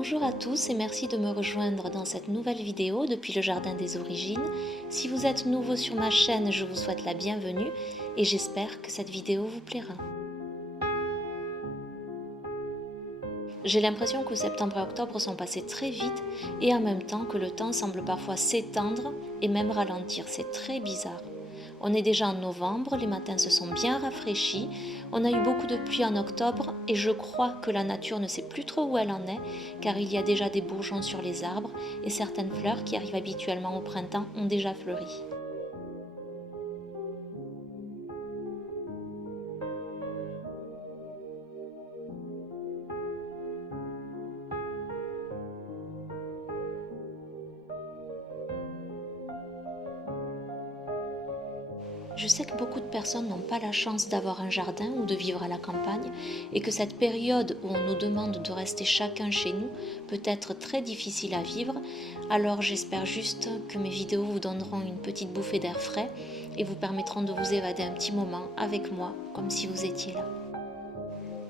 Bonjour à tous et merci de me rejoindre dans cette nouvelle vidéo depuis le Jardin des Origines. Si vous êtes nouveau sur ma chaîne, je vous souhaite la bienvenue et j'espère que cette vidéo vous plaira. J'ai l'impression que septembre et octobre sont passés très vite et en même temps que le temps semble parfois s'étendre et même ralentir. C'est très bizarre. On est déjà en novembre, les matins se sont bien rafraîchis, on a eu beaucoup de pluie en octobre et je crois que la nature ne sait plus trop où elle en est car il y a déjà des bourgeons sur les arbres et certaines fleurs qui arrivent habituellement au printemps ont déjà fleuri. Je sais que beaucoup de personnes n'ont pas la chance d'avoir un jardin ou de vivre à la campagne et que cette période où on nous demande de rester chacun chez nous peut être très difficile à vivre, alors j'espère juste que mes vidéos vous donneront une petite bouffée d'air frais et vous permettront de vous évader un petit moment avec moi comme si vous étiez là.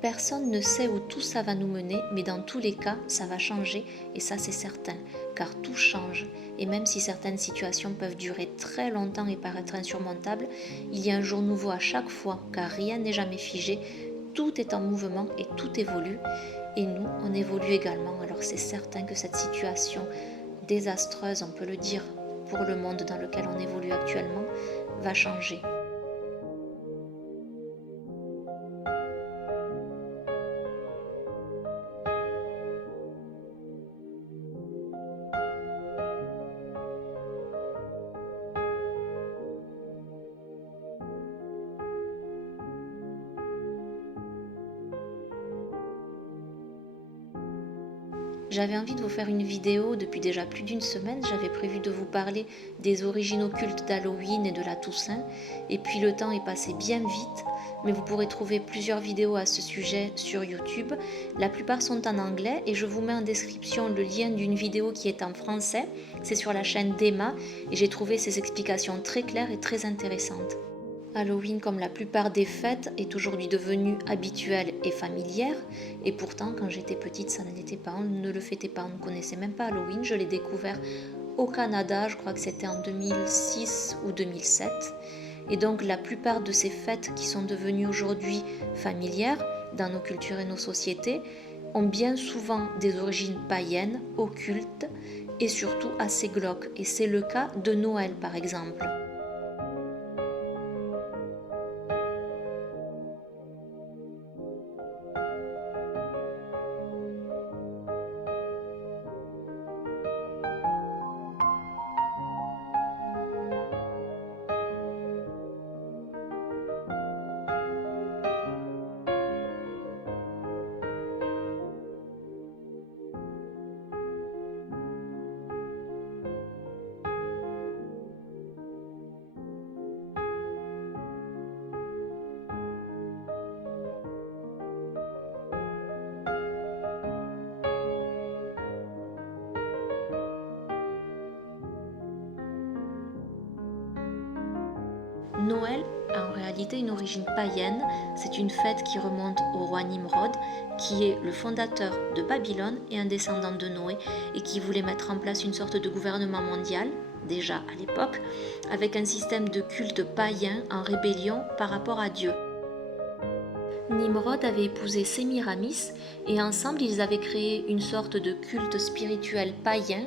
Personne ne sait où tout ça va nous mener, mais dans tous les cas, ça va changer et ça c'est certain, car tout change. Et même si certaines situations peuvent durer très longtemps et paraître insurmontables, il y a un jour nouveau à chaque fois, car rien n'est jamais figé, tout est en mouvement et tout évolue. Et nous, on évolue également, alors c'est certain que cette situation désastreuse, on peut le dire, pour le monde dans lequel on évolue actuellement, va changer. J'avais envie de vous faire une vidéo depuis déjà plus d'une semaine, j'avais prévu de vous parler des origines occultes d'Halloween et de la Toussaint, et puis le temps est passé bien vite, mais vous pourrez trouver plusieurs vidéos à ce sujet sur YouTube. La plupart sont en anglais et je vous mets en description le lien d'une vidéo qui est en français, c'est sur la chaîne d'Emma, et j'ai trouvé ses explications très claires et très intéressantes. Halloween, comme la plupart des fêtes, est aujourd'hui devenue habituelle et familière. Et pourtant, quand j'étais petite, ça ne l'était pas. On ne le fêtait pas, on ne connaissait même pas Halloween. Je l'ai découvert au Canada, je crois que c'était en 2006 ou 2007. Et donc, la plupart de ces fêtes qui sont devenues aujourd'hui familières dans nos cultures et nos sociétés ont bien souvent des origines païennes, occultes et surtout assez glauques. Et c'est le cas de Noël, par exemple. Noël a en réalité une origine païenne, c'est une fête qui remonte au roi Nimrod, qui est le fondateur de Babylone et un descendant de Noé, et qui voulait mettre en place une sorte de gouvernement mondial, déjà à l'époque, avec un système de culte païen en rébellion par rapport à Dieu. Nimrod avait épousé Sémiramis et ensemble ils avaient créé une sorte de culte spirituel païen,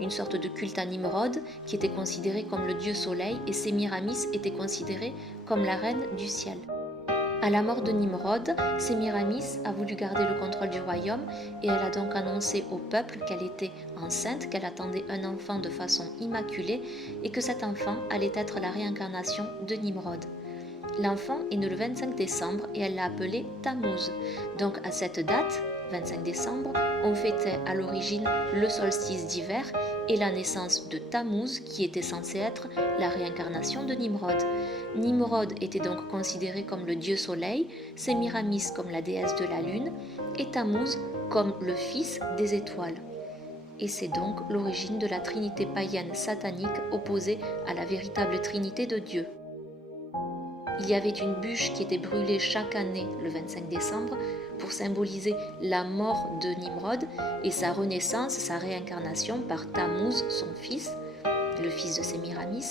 une sorte de culte à Nimrod qui était considéré comme le dieu soleil et Sémiramis était considérée comme la reine du ciel. À la mort de Nimrod, Sémiramis a voulu garder le contrôle du royaume et elle a donc annoncé au peuple qu'elle était enceinte, qu'elle attendait un enfant de façon immaculée et que cet enfant allait être la réincarnation de Nimrod. L'enfant est né le 25 décembre et elle l'a appelé Tammuz. Donc à cette date, 25 décembre, on fêtait à l'origine le solstice d'hiver et la naissance de Tammuz qui était censé être la réincarnation de Nimrod. Nimrod était donc considéré comme le dieu soleil, Sémiramis comme la déesse de la lune et Tammuz comme le fils des étoiles. Et c'est donc l'origine de la trinité païenne satanique opposée à la véritable trinité de Dieu. Il y avait une bûche qui était brûlée chaque année le 25 décembre pour symboliser la mort de Nimrod et sa renaissance, sa réincarnation par Tammuz, son fils, le fils de Sémiramis.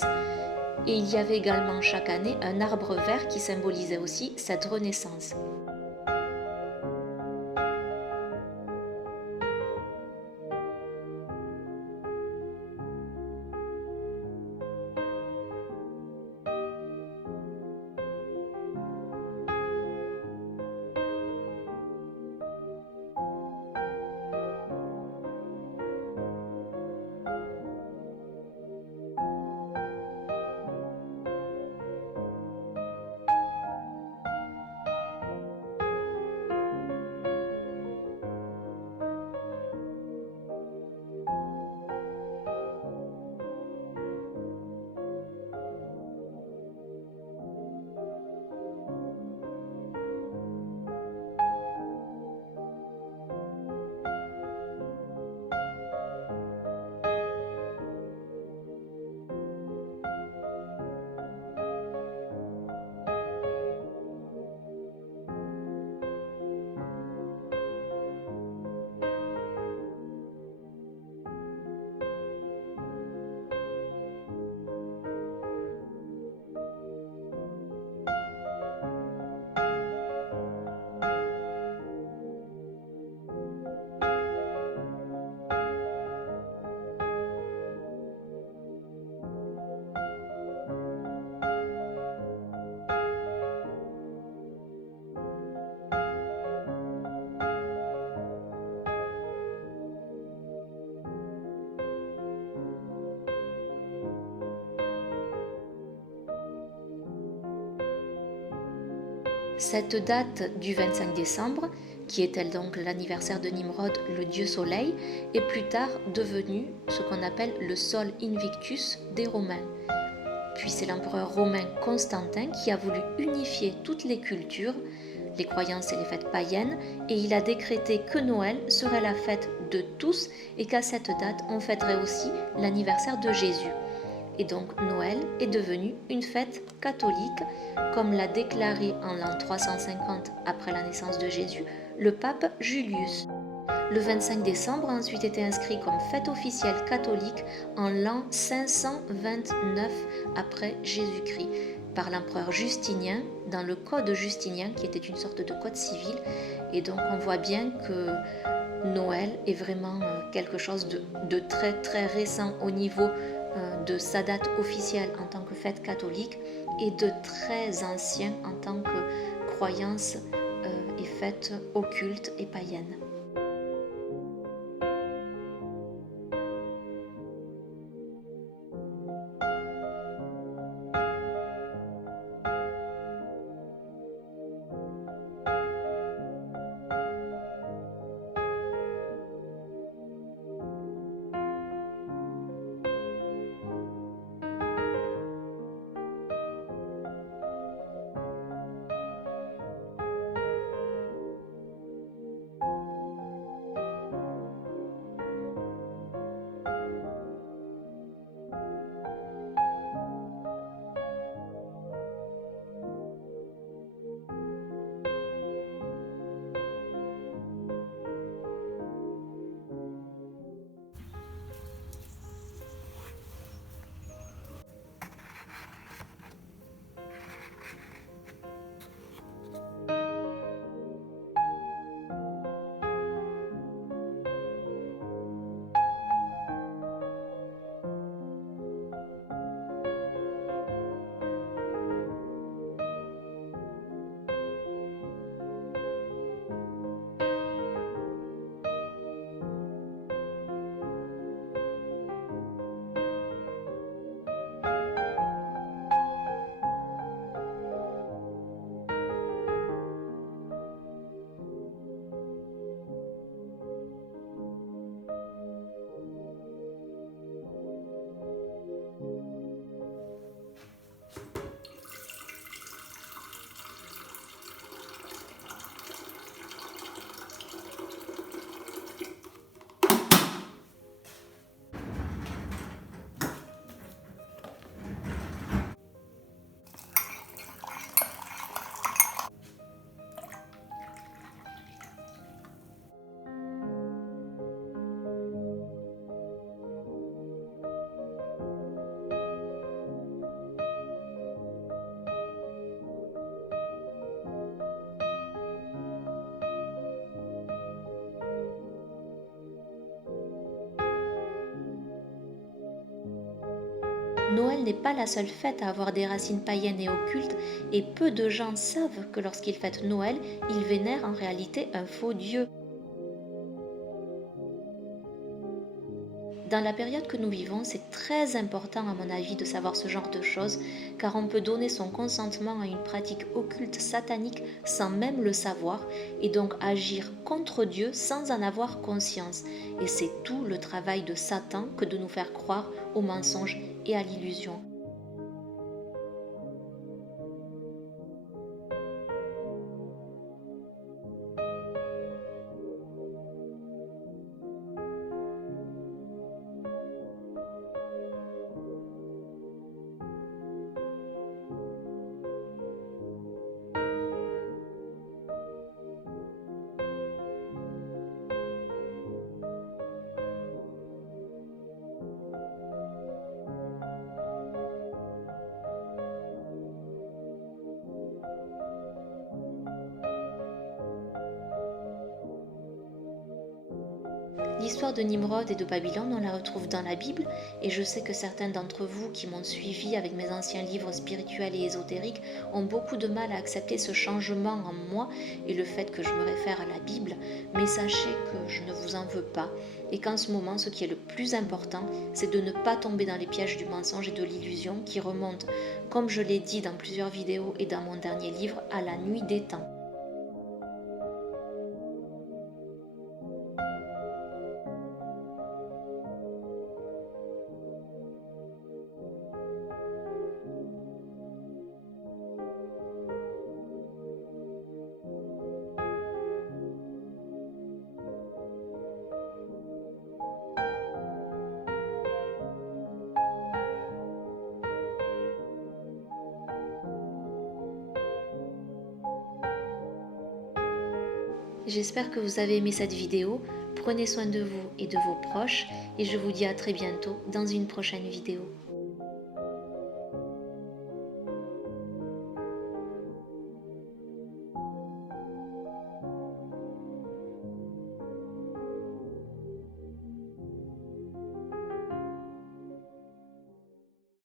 Et il y avait également chaque année un arbre vert qui symbolisait aussi cette renaissance. Cette date du 25 décembre, qui est elle donc l'anniversaire de Nimrod, le dieu soleil, est plus tard devenue ce qu'on appelle le Sol Invictus des Romains. Puis c'est l'empereur romain Constantin qui a voulu unifier toutes les cultures, les croyances et les fêtes païennes, et il a décrété que Noël serait la fête de tous et qu'à cette date on fêterait aussi l'anniversaire de Jésus. Et donc Noël est devenu une fête catholique, comme l'a déclaré en l'an 350 après la naissance de Jésus le pape Julius. Le 25 décembre a ensuite été inscrit comme fête officielle catholique en l'an 529 après Jésus-Christ par l'empereur Justinien dans le Code Justinien qui était une sorte de code civil. Et donc on voit bien que Noël est vraiment quelque chose de très très récent au niveau de sa date officielle en tant que fête catholique et de très ancien en tant que croyance et fête occulte et païenne. Noël n'est pas la seule fête à avoir des racines païennes et occultes, et peu de gens savent que lorsqu'ils fêtent Noël, ils vénèrent en réalité un faux dieu. Dans la période que nous vivons, c'est très important à mon avis de savoir ce genre de choses, car on peut donner son consentement à une pratique occulte satanique sans même le savoir, et donc agir contre Dieu sans en avoir conscience. Et c'est tout le travail de Satan que de nous faire croire au mensonge et à l'illusion. L'histoire de Nimrod et de Babylone, on la retrouve dans la Bible, et je sais que certains d'entre vous qui m'ont suivi avec mes anciens livres spirituels et ésotériques ont beaucoup de mal à accepter ce changement en moi et le fait que je me réfère à la Bible, mais sachez que je ne vous en veux pas, et qu'en ce moment, ce qui est le plus important, c'est de ne pas tomber dans les pièges du mensonge et de l'illusion qui remontent, comme je l'ai dit dans plusieurs vidéos et dans mon dernier livre, à la nuit des temps. J'espère que vous avez aimé cette vidéo. Prenez soin de vous et de vos proches et je vous dis à très bientôt dans une prochaine vidéo.